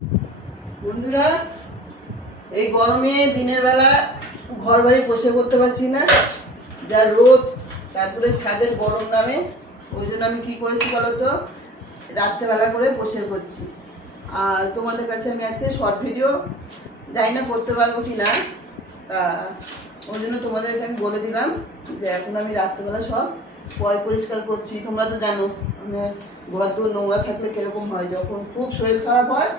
বন্ধুরা, এই গরমে দিনের বেলা ঘর বাড়ি পরিষ্কার করতে পারছি না, যা রোদ, তারপরে ছাদের গরম নামে। ওই জন্য আমি কি করেছি বলো তো, রাত্রেবেলা করে পরিষ্কার করছি। আর তোমাদের কাছে আমি আজকে শর্ট ভিডিও জানি না করতে পারবো কি না, তা ওই জন্য তোমাদেরকে আমি বলে দিলাম যে এখন আমি রাত্রেবেলা সব পরিষ্কার করছি। তোমরা তো জানো ঘর দূর নোংরা থাকলে কিরকম হয়, যখন খুব শরীর খারাপ হয়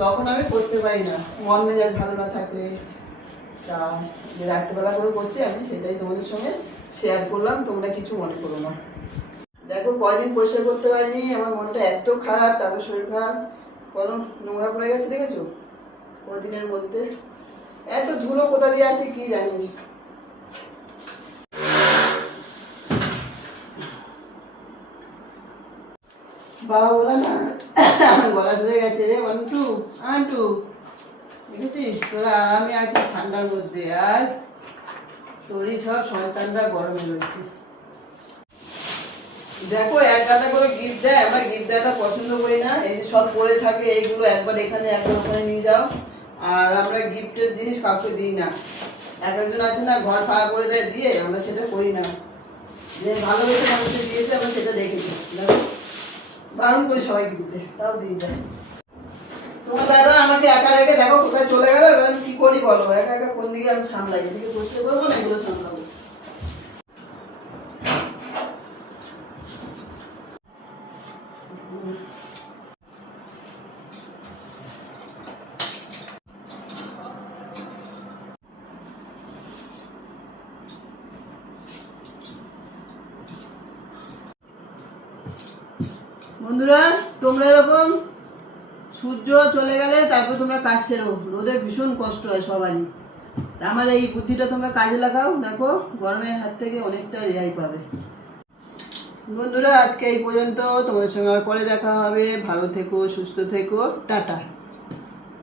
তখন আমি করতে পারি না, মন মেজাজ ভালো না থাকলে। তা যে রাত্রেবেলা করে করছি আমি, সেটাই তোমাদের সঙ্গে শেয়ার করলাম, তোমরা কিছু মনে করো না। দেখো কয়দিন পরিষ্কার করতে পারিনি, আমার মনটা এত খারাপ, তারপর শরীর খারাপ, কোনো নোংরা পড়ে গেছে দেখেছো কদিনের মধ্যে। এত ধুলো কোথা দিয়ে আসে কি জানি। বাবা বলা না, আমার গলা ধরে গেছে রে মন্টু, আন্টু দেখেছিস তোরা আরামে আছিস ঠান্ডার মধ্যে, আর তোরই সব সন্তানরা গরমে রয়েছে। দেখো এক গাদা করে গিফট দেয়, আমরা গিফট দেওয়াটা পছন্দ করি না। এই যে সব পরে থাকে এইগুলো একবার এখানে একবার ওখানে নিয়ে যাও, আর আমরা গিফটের জিনিস কাউকে দিই না। এক একজন আছে না ঘর ফাঁকা করে দেয় দিয়ে, আমরা সেটা করি না। যে ভালোবেসে মানুষকে দিয়েছে আমরা সেটা রেখেছি, দেখো বারণ করি সবাইকে দিতে, তাও দিয়ে যায়। তোমার দাদা আমাকে একা রেখে দেখো কোথায় চলে গেল, এবার আমি কি করি বলো, একা একা কোন দিকে আমি সামলাই, এদিকে পরিষ্কার করবো না এগুলো সামলাবো। বন্ধুরা, তোমরা এরকম সূর্য চলে গেলে তারপর তোমরা কাজ সেরো, রোদে ভীষণ কষ্ট হয় সবারই। আমার এই বুদ্ধিটা তোমরা কাজে লাগাও, দেখো গরমের হাত থেকে অনেকটা রেহাই পাবে। বন্ধুরা, আজকে এই পর্যন্ত, তোমাদের সঙ্গে পরে দেখা হবে। ভালো থেকো, সুস্থ থেকো, টাটা।